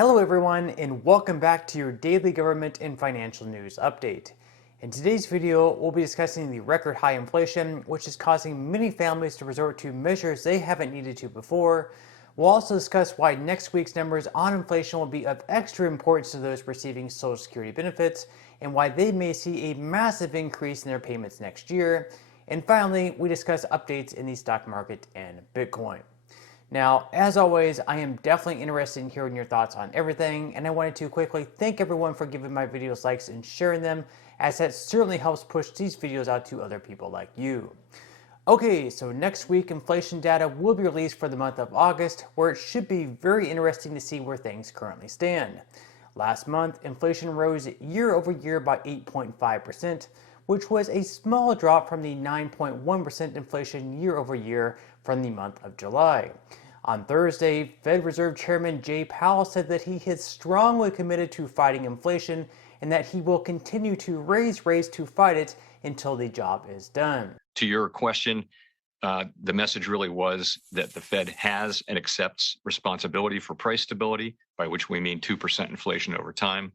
Hello everyone, and welcome back to your daily government and financial news update. In today's video, we'll be discussing the record high inflation, which is causing many families to resort to measures they haven't needed to before. We'll also discuss why next week's numbers on inflation will be of extra importance to those receiving Social Security benefits, and why they may see a massive increase in their payments next year. And finally, we discuss updates in the stock market and Bitcoin. Now, as always, I am definitely interested in hearing your thoughts on everything, and I wanted to quickly thank everyone for giving my videos likes and sharing them, as that certainly helps push these videos out to other people like you. Okay, so next week inflation data will be released for the month of August, where it should be very interesting to see where things currently stand. Last month, inflation rose year over year by 8.5%, which was a small drop from the 9.1% inflation year over year from the month of July. On Thursday, Fed Reserve Chairman Jay Powell said that he is strongly committed to fighting inflation and that he will continue to raise rates to fight it until the job is done. To your question, the message really was that the Fed has and accepts responsibility for price stability, by which we mean 2% inflation over time.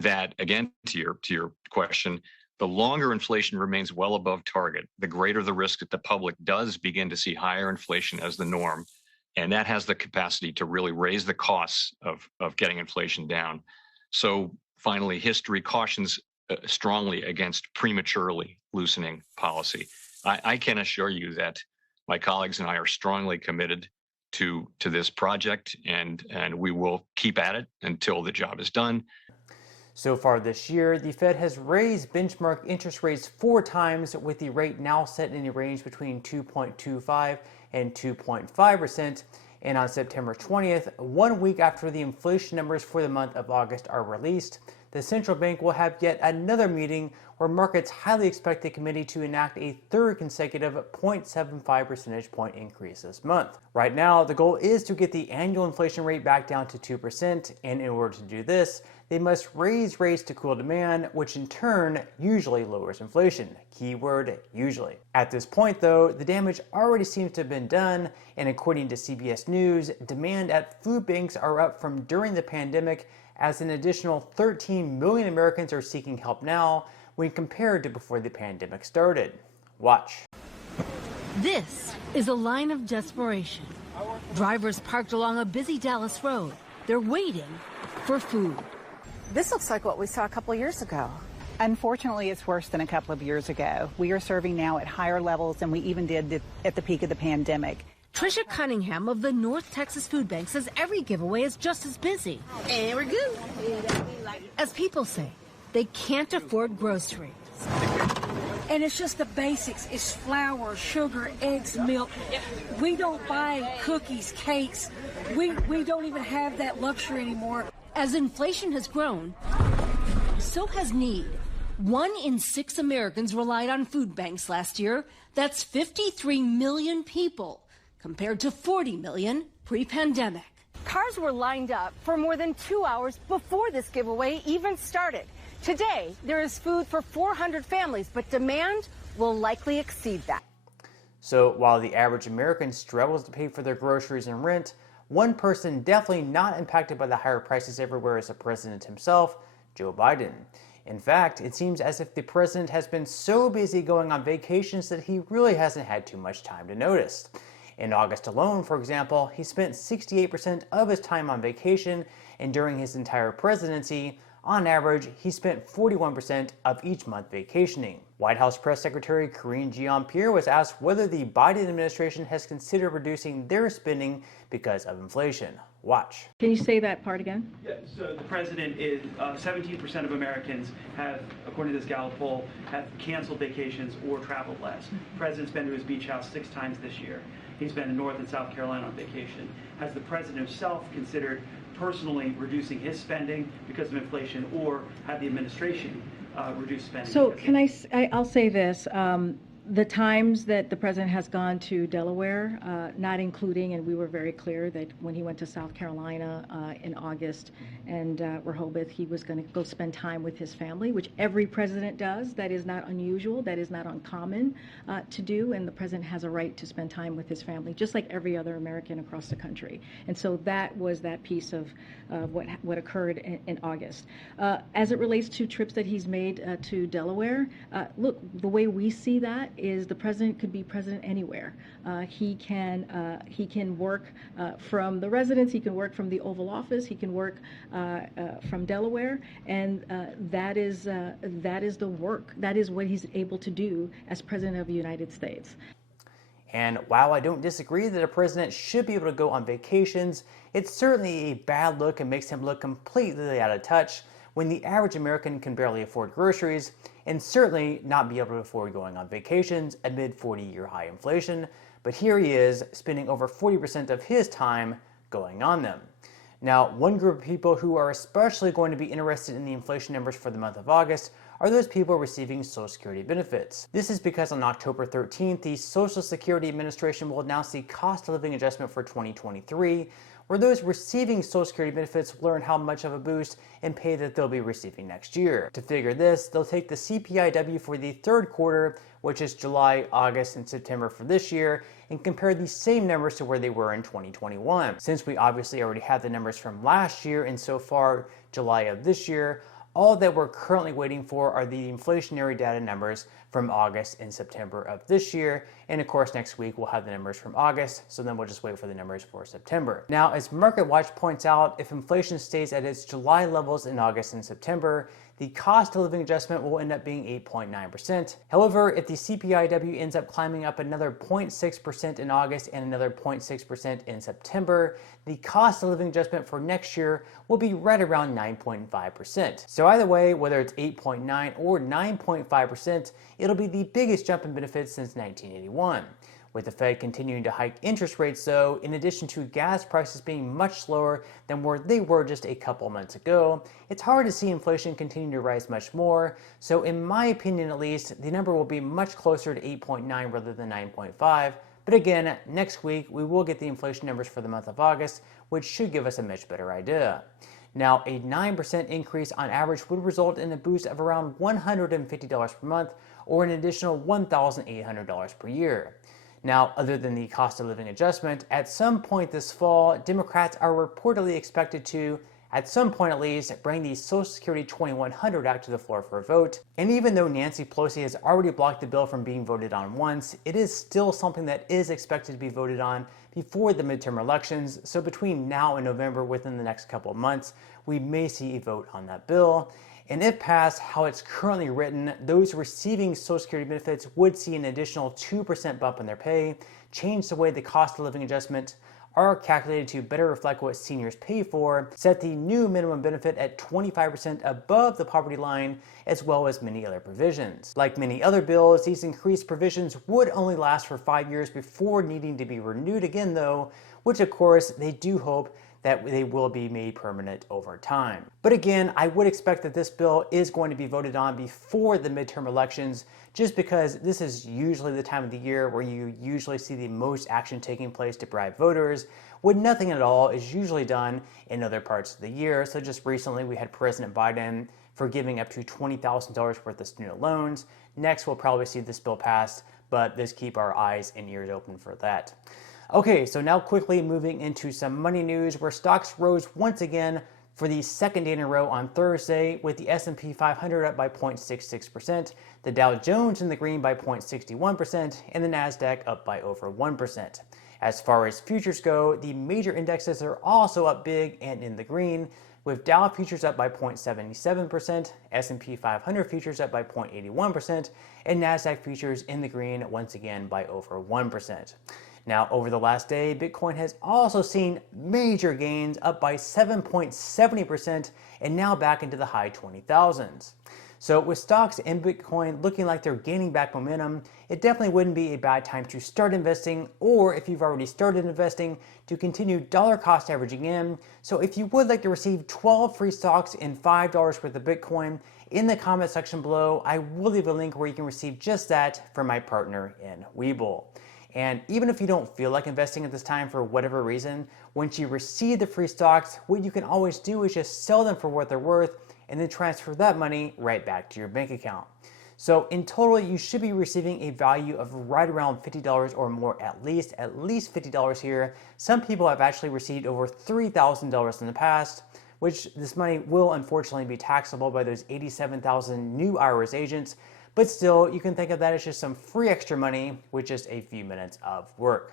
That, again, to your question, the longer inflation remains well above target, the greater the risk that the public does begin to see higher inflation as the norm. And that has the capacity to really raise the costs of getting inflation down. So finally, history cautions strongly against prematurely loosening policy. I can assure you that my colleagues and I are strongly committed to this project, and we will keep at it until the job is done. So far this year, the Fed has raised benchmark interest rates 4 times, with the rate now set in a range between 2.25 and 2.5%. And on September 20th, 1 week after the inflation numbers for the month of August are released, the central bank will have yet another meeting where markets highly expect the committee to enact a third consecutive 0.75 percentage point increase this month. Right now, the goal is to get the annual inflation rate back down to 2%, and in order to do this, they must raise rates to cool demand, which in turn usually lowers inflation. Keyword usually. At this point though, the damage already seems to have been done, and according to CBS News, demand at food banks are up from during the pandemic, as an additional 13 million Americans are seeking help now when compared to before the pandemic started. Watch. This is a line of desperation. Drivers parked along a busy Dallas road. They're waiting for food. This looks like what we saw a couple of years ago. Unfortunately, it's worse than a couple of years ago. We are serving now at higher levels than we even did at the peak of the pandemic. Trisha Cunningham of the North Texas Food Bank says every giveaway is just as busy. And we're good. As people say, they can't afford groceries. And it's just the basics. It's flour, sugar, eggs, milk. We don't buy cookies, cakes. We don't even have that luxury anymore. As inflation has grown, so has need. 1 in 6 Americans relied on food banks last year. That's 53 million people, compared to 40 million pre-pandemic. Cars were lined up for more than 2 hours before this giveaway even started. Today, there is food for 400 families, but demand will likely exceed that. So while the average American struggles to pay for their groceries and rent, one person definitely not impacted by the higher prices everywhere is the president himself, Joe Biden. In fact, it seems as if the president has been so busy going on vacations that he really hasn't had too much time to notice. In August alone, for example, he spent 68% of his time on vacation, and during his entire presidency, on average, he spent 41% of each month vacationing. White House Press Secretary Karine Jean-Pierre was asked whether the Biden administration has considered reducing their spending because of inflation. Watch. Can you say that part again? Yeah, so the president is, 17% of Americans have, according to this Gallup poll, have canceled vacations or traveled less. The president's been to his beach house 6 times this year. He's been in North and South Carolina on vacation. Has the president himself considered personally reducing his spending because of inflation, or had the administration reduce spending? So can I'll say this. The times that the president has gone to Delaware, not including, and we were very clear that when he went to South Carolina in August and Rehoboth, he was going to go spend time with his family, which every president does. That is not unusual. That is not uncommon to do. And the president has a right to spend time with his family, just like every other American across the country. And so that was that piece of what occurred in August. As it relates to trips that he's made to Delaware, look, the way we see that is the president could be president anywhere. He can work from the residence, he can work from the Oval Office, he can work from Delaware, and that is the work. That is what he's able to do as president of the United States. And while I don't disagree that a president should be able to go on vacations, it's certainly a bad look and makes him look completely out of touch when the average American can barely afford groceries and certainly not be able to afford going on vacations amid 40-year high inflation. But here he is spending over 40% of his time going on them. Now, one group of people who are especially going to be interested in the inflation numbers for the month of August are those people receiving Social Security benefits. This is because on October 13th, the Social Security Administration will announce the cost of living adjustment for 2023, where those receiving Social Security benefits learn how much of a boost and pay that they'll be receiving next year. To figure this, they'll take the CPIW for the third quarter, which is July, August, and September for this year, and compare these same numbers to where they were in 2021. Since we obviously already have the numbers from last year and so far July of this year, all that we're currently waiting for are the inflationary data numbers from August and September of this year. And of course, next week we'll have the numbers from August, so then we'll just wait for the numbers for September. Now, as MarketWatch points out, if inflation stays at its July levels in August and September, the cost of living adjustment will end up being 8.9%. However, if the CPIW ends up climbing up another 0.6% in August and another 0.6% in September, the cost of living adjustment for next year will be right around 9.5%. So either way, whether it's 8.9 or 9.5%, it'll be the biggest jump in benefits since 1981. With the Fed continuing to hike interest rates, though, in addition to gas prices being much slower than where they were just a couple months ago, it's hard to see inflation continue to rise much more. So in my opinion at least, the number will be much closer to 8.9 rather than 9.5. But again, next week we will get the inflation numbers for the month of August, which should give us a much better idea. Now, a 9% increase on average would result in a boost of around $150 per month, or an additional $1,800 per year. Now, other than the cost of living adjustment, at some point this fall, Democrats are reportedly expected to, at some point at least, bring the Social Security 2100 Act to the floor for a vote. And even though Nancy Pelosi has already blocked the bill from being voted on once, it is still something that is expected to be voted on before the midterm elections. So between now and November, within the next couple of months, we may see a vote on that bill. And if passed, how it's currently written, those receiving Social Security benefits would see an additional 2% bump in their pay, change the way the cost of living adjustment are calculated to better reflect what seniors pay for, set the new minimum benefit at 25% above the poverty line, as well as many other provisions. Like many other bills, these increased provisions would only last for 5 years before needing to be renewed again though, which of course they do hope that they will be made permanent over time. But again, I would expect that this bill is going to be voted on before the midterm elections, just because this is usually the time of the year where you usually see the most action taking place to bribe voters, when nothing at all is usually done in other parts of the year. So just recently we had President Biden forgiving up to $20,000 worth of student loans. Next, we'll probably see this bill passed, but let's keep our eyes and ears open for that. Okay, so now quickly moving into some money news, where stocks rose once again for the second day in a row on Thursday, with the S&P 500 up by 0.66%, the Dow Jones in the green by 0.61%, and the Nasdaq up by over 1%. As far as futures go, the major indexes are also up big and in the green, with Dow futures up by 0.77%, S&P 500 futures up by 0.81%, and Nasdaq futures in the green once again by over 1%. Now, over the last day, Bitcoin has also seen major gains, up by 7.70% and now back into the high 20,000s. So with stocks and Bitcoin looking like they're gaining back momentum, it definitely wouldn't be a bad time to start investing, or if you've already started investing, to continue dollar cost averaging in. So if you would like to receive 12 free stocks and $5 worth of Bitcoin, in the comment section below, I will leave a link where you can receive just that from my partner in Webull. And even if you don't feel like investing at this time for whatever reason, once you receive the free stocks, what you can always do is just sell them for what they're worth and then transfer that money right back to your bank account. So in total, you should be receiving a value of right around $50 or more at least $50 here. Some people have actually received over $3,000 in the past, which this money will unfortunately be taxable by those 87,000 new IRS agents. But still, you can think of that as just some free extra money with just a few minutes of work.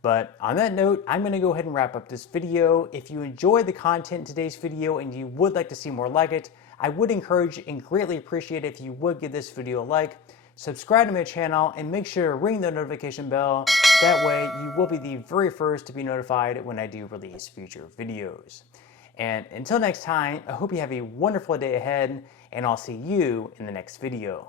But on that note, I'm going to go ahead and wrap up this video. If you enjoyed the content in today's video and you would like to see more like it, I would encourage and greatly appreciate if you would give this video a like, subscribe to my channel, and make sure to ring the notification bell. That way you will be the very first to be notified when I do release future videos. And until next time, I hope you have a wonderful day ahead, and I'll see you in the next video.